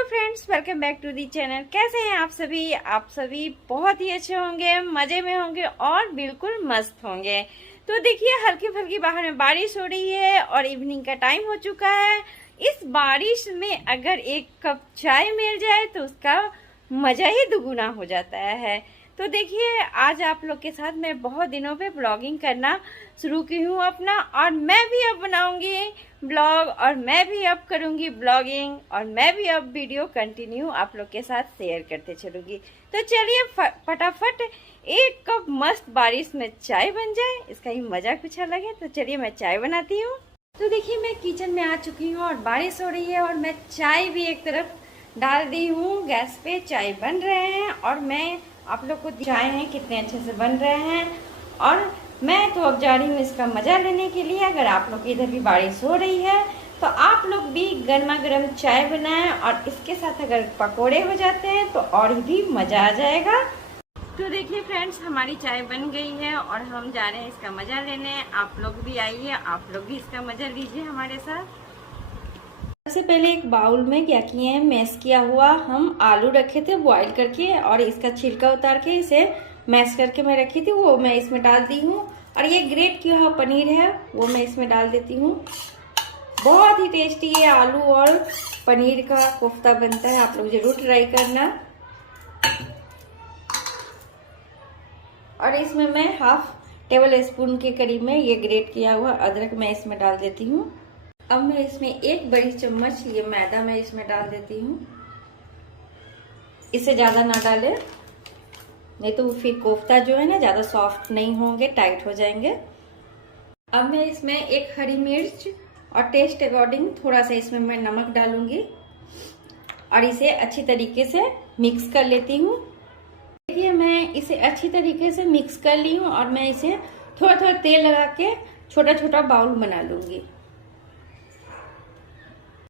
Hello friends, welcome back to the channel. कैसे हैं आप सभी? आप सभी बहुत ही अच्छे होंगे, मज़े में होंगे और बिल्कुल मस्त होंगे। तो देखिए, हल्की फुल्की बाहर में बारिश हो रही है और इवनिंग का टाइम हो चुका है। इस बारिश में अगर एक कप चाय मिल जाए तो उसका मज़ा ही दुगुना हो जाता है। तो देखिए, आज आप लोग के साथ मैं बहुत दिनों पे ब्लॉगिंग करना शुरू की हूँ अपना, और मैं भी अब बनाऊंगी ब्लॉग और मैं भी अब करूंगी ब्लॉगिंग और मैं भी अब वीडियो कंटिन्यू आप लोग के साथ शेयर करते चलूंगी। तो चलिए फटाफट एक कप मस्त बारिश में चाय बन जाए, इसका ही मजा कुछ अलग है। तो चलिए मैं चाय बनाती हूँ। तो देखिए, मैं किचन में आ चुकी हूँ और बारिश हो रही है और मैं चाय भी एक तरफ डाल दी हूँ। गैस पे चाय बन रहे हैं और मैं आप लोग को दिखाए हैं कितने अच्छे से बन रहे हैं। और मैं तो अब जा रही हूँ इसका मज़ा लेने के लिए। अगर आप लोग की इधर भी बारिश हो रही है तो आप लोग भी गर्मा गर्म चाय बनाएं और इसके साथ अगर पकोड़े हो जाते हैं तो और भी मज़ा आ जाएगा। तो देखिए फ्रेंड्स, हमारी चाय बन गई है और हम जा रहे हैं इसका मज़ा लेने। आप लोग भी आइए, आप लोग भी इसका मज़ा लीजिए हमारे साथ। सबसे पहले एक बाउल में क्या किए हैं, मैश किया हुआ हम आलू रखे थे बॉईल करके और इसका छिलका उतार के इसे मैश करके मैं रखी थी, वो मैं इसमें डाल दी हूँ। और ये ग्रेट किया हुआ पनीर है वो मैं इसमें डाल देती हूँ। बहुत ही टेस्टी ये आलू और पनीर का कोफ्ता बनता है, आप लोग जरूर ट्राई करना। और इसमें मैं हाफ टेबल स्पून के करीब में ये ग्रेट किया हुआ अदरक मैं इसमें डाल देती हूँ। अब मैं इसमें एक बड़ी चम्मच ये मैदा मैं इसमें डाल देती हूँ। इससे ज़्यादा ना डालें, नहीं तो फिर कोफ्ता जो है ना ज़्यादा सॉफ्ट नहीं होंगे, टाइट हो जाएंगे। अब मैं इसमें एक हरी मिर्च और टेस्ट अकॉर्डिंग थोड़ा सा इसमें मैं नमक डालूंगी और इसे अच्छी तरीके से मिक्स कर लेती हूँ। देखिए, मैं इसे अच्छी तरीके से मिक्स कर ली हूँ और मैं इसे थोड़ा थोड़ा तेल लगा के छोटा छोटा बाउल बना लूंगी।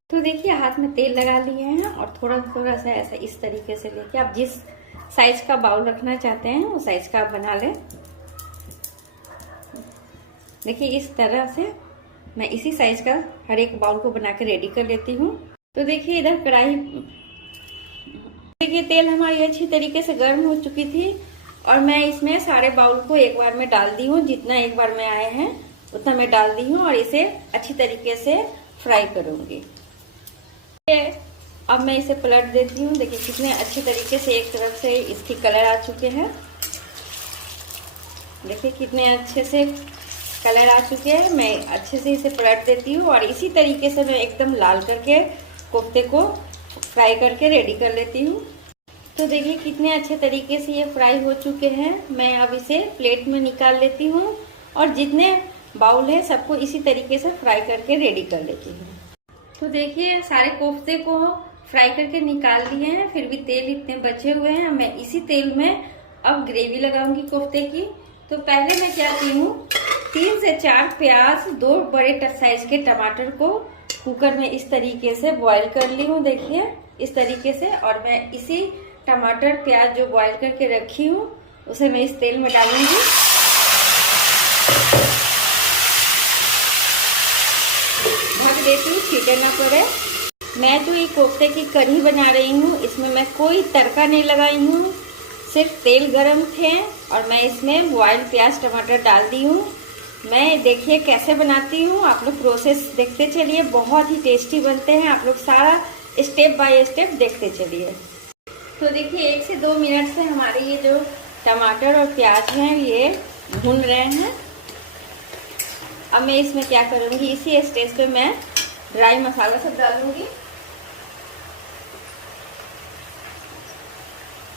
तो देखिए, हाथ में तेल लगा लिए हैं और थोड़ा थोड़ा सा ऐसा इस तरीके से लेके आप जिस साइज का बाउल रखना चाहते हैं वो साइज का आप बना लें। देखिए, इस तरह से मैं इसी साइज का हर एक बाउल को बना के रेडी कर लेती हूँ। तो देखिए, इधर कढ़ाई, देखिए तेल हमारी अच्छी तरीके से गर्म हो चुकी थी और मैं इसमें सारे बाउल को एक बार में डाल दी हूँ। जितना एक बार में आए हैं उतना मैं डाल दी हूँ और इसे अच्छी तरीके से फ्राई करूंगी। अब मैं इसे पलट देती हूँ। देखिए कितने अच्छे तरीके से एक तरफ से इसकी कलर आ चुके हैं। देखिए कितने अच्छे से कलर आ चुके हैं। मैं अच्छे से इसे पलट देती हूँ और इसी तरीके से मैं एकदम लाल करके कोफ्ते को फ्राई करके रेडी कर लेती हूँ। तो देखिए कितने अच्छे तरीके से ये फ्राई हो चुके हैं। मैं अब इसे प्लेट में निकाल लेती हूँ और जितने बाउल है सबको इसी तरीके से फ्राई करके रेडी कर लेती हूँ। तो देखिए, सारे कोफ्ते को फ्राई करके निकाल लिए हैं, फिर भी तेल इतने बचे हुए हैं। मैं इसी तेल में अब ग्रेवी लगाऊंगी कोफ्ते की। तो पहले मैं क्या की हूँ, 3 से 4 प्याज, 2 बड़े साइज के टमाटर को कुकर में इस तरीके से बॉईल कर ली हूँ। देखिए इस तरीके से, और मैं इसी टमाटर प्याज जो बॉईल करके रखी हूँ उसे मैं इस तेल में डालूंगी। ढक देती हूँ, छींटे ना पड़े। मैं जो ये कोफ्ते की कढ़ी बना रही हूँ इसमें मैं कोई तड़का नहीं लगाई हूँ, सिर्फ तेल गरम थे और मैं इसमें बॉइल्ड प्याज टमाटर डाल दी हूँ। मैं देखिए कैसे बनाती हूँ, आप लोग प्रोसेस देखते चलिए, बहुत ही टेस्टी बनते हैं। आप लोग सारा स्टेप बाय स्टेप देखते चलिए। तो देखिए 1 से 2 मिनट से हमारे ये जो टमाटर और प्याज हैं ये भून रहे हैं। अब मैं इसमें क्या करूँगी, इसी स्टेज पे मैं ड्राई मसाला सब डालूंगी,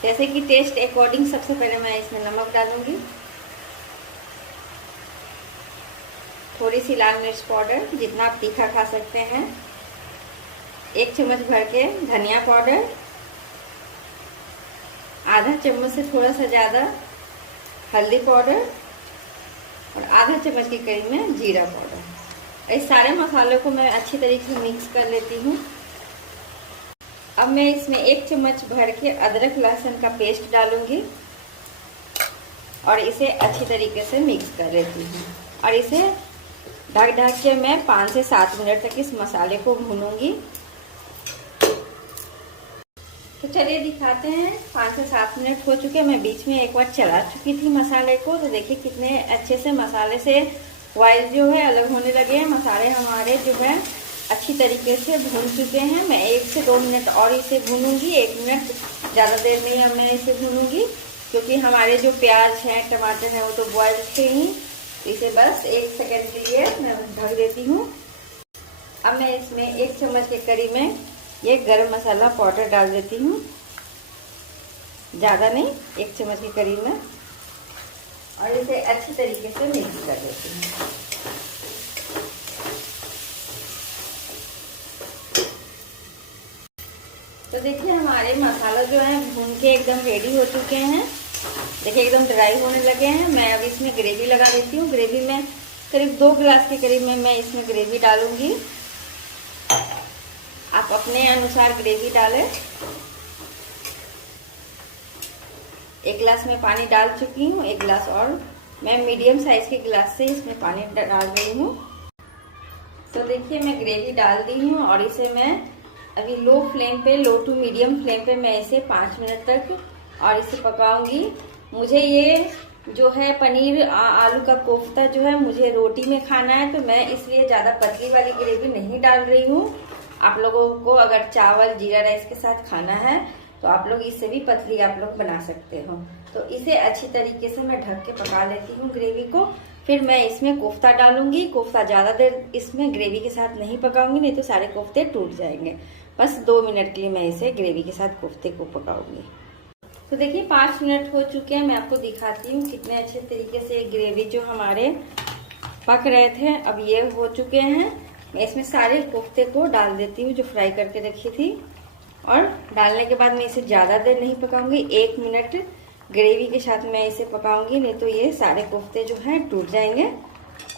जैसे कि टेस्ट अकॉर्डिंग। सबसे पहले मैं इसमें नमक डालूंगी, थोड़ी सी लाल मिर्च पाउडर जितना आप तीखा खा सकते हैं, 1 चम्मच भर के धनिया पाउडर, आधा चम्मच से थोड़ा सा ज़्यादा हल्दी पाउडर और आधा चम्मच के करीब में जीरा पाउडर। इस सारे मसालों को मैं अच्छी तरीके से मिक्स कर लेती हूँ। अब मैं इसमें 1 चम्मच भर के अदरक लहसुन का पेस्ट डालूंगी और इसे अच्छी तरीके से मिक्स कर लेती हूँ और इसे ढक ढक के मैं 5 से 7 मिनट तक इस मसाले को भूनूंगी। तो चलिए दिखाते हैं। 5 से 7 मिनट हो चुके हैं। मैं बीच में एक बार चला चुकी थी मसाले को, तो देखिए कितने अच्छे से मसाले से ऑयल जो है अलग होने लगे हैं। मसाले हमारे जो है अच्छी तरीके से भून चुके हैं। मैं 1 से 2 मिनट और इसे भूनूंगी। 1 मिनट ज़्यादा देर नहीं मैं इसे भूनूंगी, क्योंकि हमारे जो प्याज हैं टमाटर हैं वो तो बॉयल थे ही। इसे बस 1 सेकेंड के लिए मैं ढक देती हूँ। अब मैं इसमें 1 चम्मच के करीब में ये गरम मसाला पाउडर डाल देती हूँ, ज़्यादा नहीं, 1 चम्मच के करीब में, और इसे अच्छी तरीके से मिक्स कर देती हूँ। तो देखिए हमारे मसाला जो है भून के एकदम रेडी हो चुके हैं। देखिए एकदम ड्राई होने लगे हैं। मैं अब इसमें ग्रेवी लगा देती हूँ। ग्रेवी में करीब 2 गिलास के करीब में मैं इसमें ग्रेवी डालूंगी। आप अपने अनुसार ग्रेवी डालें। 1 गिलास में पानी डाल चुकी हूँ। 1 गिलास और मैं मीडियम साइज के गिलास से इसमें पानी डाल रही हूँ। तो देखिए मैं ग्रेवी डाल दी हूँ और इसे मैं अभी लो फ्लेम पे, लो टू मीडियम फ्लेम पे मैं इसे 5 मिनट तक और इसे पकाऊंगी। मुझे ये जो है पनीर आलू का कोफ्ता जो है मुझे रोटी में खाना है, तो मैं इसलिए ज़्यादा पतली वाली ग्रेवी नहीं डाल रही हूँ। आप लोगों को अगर चावल जीरा राइस के साथ खाना है तो आप लोग इससे भी पतली आप लोग बना सकते हो। तो इसे अच्छी तरीके से मैं ढक के पका लेती हूँ ग्रेवी को। फिर मैं इसमें कोफ्ता डालूंगी। कोफ्ता ज़्यादा देर इसमें ग्रेवी के साथ नहीं पकाऊंगी, नहीं तो सारे कोफ्ते टूट जाएंगे। बस 2 मिनट के लिए मैं इसे ग्रेवी के साथ कोफ्ते को पकाऊंगी। तो देखिए 5 मिनट हो चुके हैं। मैं आपको दिखाती हूँ कितने अच्छे तरीके से ग्रेवी जो हमारे पक रहे थे अब ये हो चुके हैं। मैं इसमें सारे कोफ्ते को डाल देती हूँ जो फ्राई करके रखी थी, और डालने के बाद मैं इसे ज़्यादा देर नहीं पकाऊंगी। 1 मिनट ग्रेवी के साथ मैं इसे पकाऊंगी, नहीं तो ये सारे कोफ्ते जो हैं टूट जाएंगे।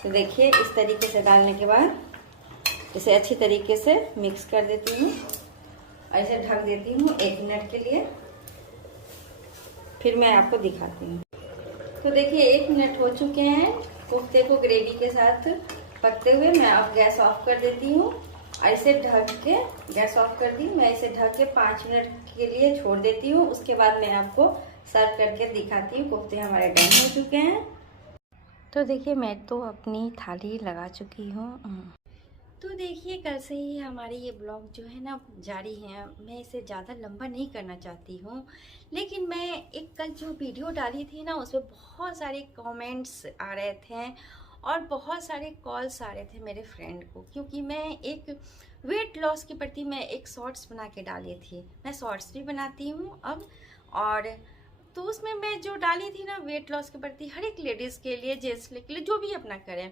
तो देखिए इस तरीके से डालने के बाद इसे अच्छी तरीके से मिक्स कर देती हूँ और इसे ढक देती हूँ 1 मिनट के लिए। फिर मैं आपको दिखाती हूँ। तो देखिए 1 मिनट हो चुके हैं कोफ्ते को ग्रेवी के साथ पकते हुए। मैं अब गैस ऑफ कर देती हूँ और इसे ढक के, गैस ऑफ कर दी, मैं इसे ढक के 5 मिनट के लिए छोड़ देती हूँ। उसके बाद मैं आपको सर्व करके दिखाती हूँ। कोफ्ते हमारे डन हो चुके हैं। तो देखिए मैं तो अपनी थाली लगा चुकी हूँ। तो देखिए कल से ही हमारी ये ब्लॉग जो है ना जारी है। मैं इसे ज़्यादा लंबा नहीं करना चाहती हूँ, लेकिन मैं एक कल जो वीडियो डाली थी ना उसमें बहुत सारे कमेंट्स आ रहे थे और बहुत सारे कॉल्स आ रहे थे मेरे फ्रेंड को, क्योंकि मैं एक वेट लॉस के प्रति मैं एक शॉर्ट्स बना के डाली थी। मैं शॉर्ट्स भी बनाती हूँ अब, और तो उसमें मैं जो डाली थी ना वेट लॉस के प्रति, हर एक लेडीज़ के लिए, जेंट्स के लिए, जो भी अपना करें,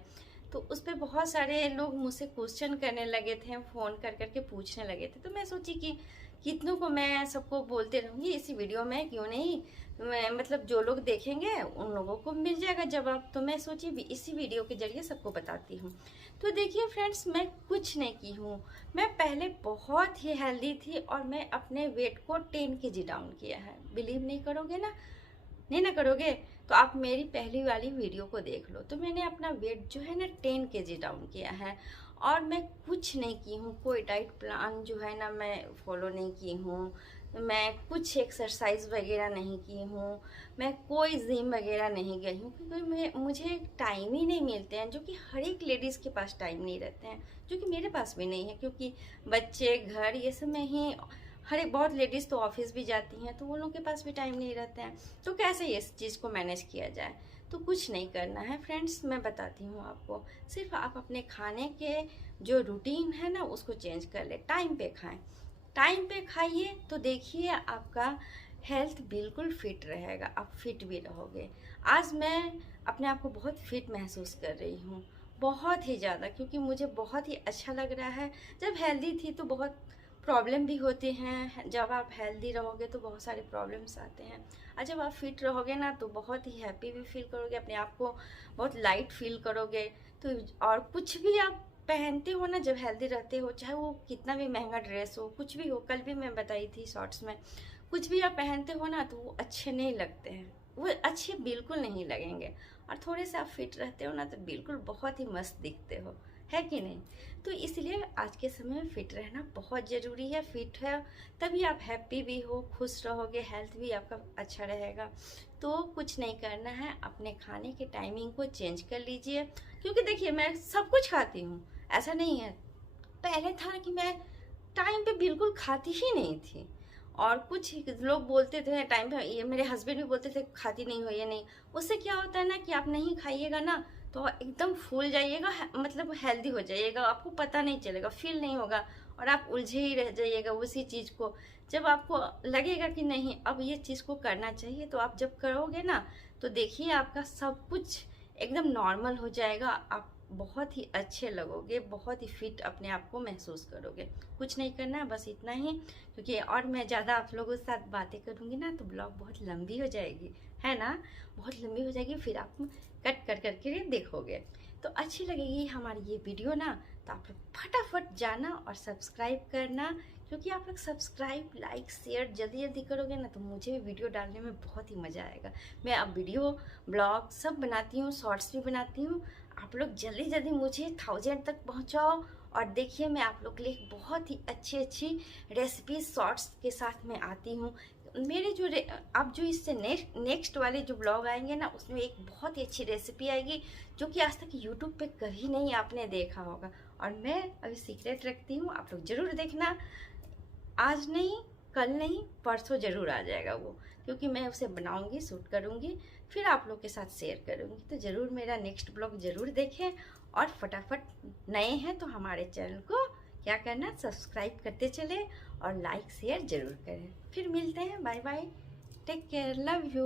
तो उस पर बहुत सारे लोग मुझसे क्वेश्चन करने लगे थे, फ़ोन कर करके पूछने लगे थे। तो मैं सोची कि कितनों को मैं सबको बोलते रहूँगी इसी वीडियो में, क्यों नहीं, मैं मतलब जो लोग देखेंगे उन लोगों को मिल जाएगा जवाब। तो मैं सोची इसी वीडियो के जरिए सबको बताती हूँ। तो देखिए फ्रेंड्स, मैं कुछ नहीं की हूँ। मैं पहले बहुत ही हेल्दी थी और मैं अपने वेट को 10 kg डाउन किया है। बिलीव नहीं करोगे ना, नहीं ना करोगे तो आप मेरी पहली वाली वीडियो को देख लो। तो मैंने अपना वेट जो है ना 10 kg डाउन किया है, और मैं कुछ नहीं की हूँ। कोई डाइट प्लान जो है ना मैं फॉलो नहीं की हूँ, मैं कुछ एक्सरसाइज वगैरह नहीं की हूँ, मैं कोई जिम वगैरह नहीं गई हूँ, क्योंकि मुझे टाइम ही नहीं मिलते हैं, जो कि हर एक लेडीज़ के पास टाइम नहीं रहते हैं, जो कि मेरे पास भी नहीं है, क्योंकि बच्चे, घर, ये सब में ही हर एक, बहुत लेडीज़ तो ऑफिस भी जाती हैं, तो वो लोगों के पास भी टाइम नहीं रहता है। तो कैसे इस चीज़ को मैनेज किया जाए? तो कुछ नहीं करना है फ्रेंड्स, मैं बताती हूँ आपको। सिर्फ आप अपने खाने के जो रूटीन है ना उसको चेंज कर ले। टाइम पे खाएं, टाइम पे खाइए, तो देखिए आपका हेल्थ बिल्कुल फिट रहेगा, आप फिट भी रहोगे। आज मैं अपने आप को बहुत फिट महसूस कर रही हूँ, बहुत ही ज़्यादा, क्योंकि मुझे बहुत ही अच्छा लग रहा है। जब हेल्दी थी तो बहुत प्रॉब्लम भी होते हैं, जब आप हेल्दी रहोगे तो बहुत सारे प्रॉब्लम्स आते हैं, और जब आप फिट रहोगे ना तो बहुत ही हैप्पी भी फील करोगे, अपने आप को बहुत लाइट फील करोगे। तो और कुछ भी आप पहनते हो ना जब हेल्दी रहते हो, चाहे वो कितना भी महंगा ड्रेस हो, कुछ भी हो, कल भी मैं बताई थी शॉर्ट्स में, कुछ भी आप पहनते हो ना तो वो अच्छे नहीं लगते हैं, वो अच्छे बिल्कुल नहीं लगेंगे। और थोड़े से आप फिट रहते हो ना तो बिल्कुल बहुत ही मस्त दिखते हो, है कि नहीं। तो इसलिए आज के समय में फिट रहना बहुत ज़रूरी है। फिट है तभी आप हैप्पी भी हो, खुश रहोगे, हेल्थ भी आपका अच्छा रहेगा। तो कुछ नहीं करना है, अपने खाने के टाइमिंग को चेंज कर लीजिए। क्योंकि देखिए मैं सब कुछ खाती हूँ, ऐसा नहीं है। पहले था कि मैं टाइम पे बिल्कुल खाती ही नहीं थी, और कुछ लोग बोलते थे टाइम पे, ये मेरे हस्बैंड भी बोलते थे खाती नहीं हो ये नहीं। उससे क्या होता है ना कि आप नहीं खाइएगा ना तो एकदम फूल जाइएगा, मतलब हेल्दी हो जाइएगा, आपको पता नहीं चलेगा, फील नहीं होगा, और आप उलझे ही रह जाइएगा उसी चीज़ को। जब आपको लगेगा कि नहीं अब ये चीज़ को करना चाहिए, तो आप जब करोगे ना तो देखिए आपका सब कुछ एकदम नॉर्मल हो जाएगा। आप बहुत ही अच्छे लगोगे, बहुत ही फिट अपने आप को महसूस करोगे। कुछ नहीं करना है, बस इतना ही। क्योंकि और मैं ज़्यादा आप लोगों के साथ बातें करूँगी ना तो ब्लॉग बहुत लंबी हो जाएगी, है ना, बहुत लंबी हो जाएगी, फिर आप कट कर करके देखोगे। तो अच्छी लगेगी हमारी ये वीडियो ना, तो आप लोग फटाफट जाना और सब्सक्राइब करना। क्योंकि आप लोग सब्सक्राइब, लाइक, शेयर जल्दी जल्दी करोगे ना तो मुझे भी वीडियो डालने में बहुत ही मज़ा आएगा। मैं अब वीडियो, ब्लॉग सब बनाती हूँ, शॉर्ट्स भी बनाती हूँ। आप लोग जल्दी जल्दी मुझे 1000 तक पहुँचाओ। और देखिए मैं आप लोग के लिए बहुत ही अच्छी अच्छी रेसिपी शॉर्ट्स के साथ में आती हूँ। मेरे जो अब जो इससे नेक्स्ट वाले जो ब्लॉग आएंगे ना उसमें एक बहुत ही अच्छी रेसिपी आएगी जो कि आज तक यूट्यूब पे कभी नहीं आपने देखा होगा। और मैं अभी सीक्रेट रखती हूँ, आप लोग ज़रूर देखना। आज नहीं, कल नहीं, परसों ज़रूर आ जाएगा वो, क्योंकि मैं उसे बनाऊंगी, शूट करूंगी, फिर आप लोग के साथ शेयर करूंगी। तो ज़रूर मेरा नेक्स्ट ब्लॉग ज़रूर देखें। और फटाफट नए हैं तो हमारे चैनल को क्या करना, सब्सक्राइब करते चले और लाइक शेयर ज़रूर करें। फिर मिलते हैं, bye bye, take care, love you.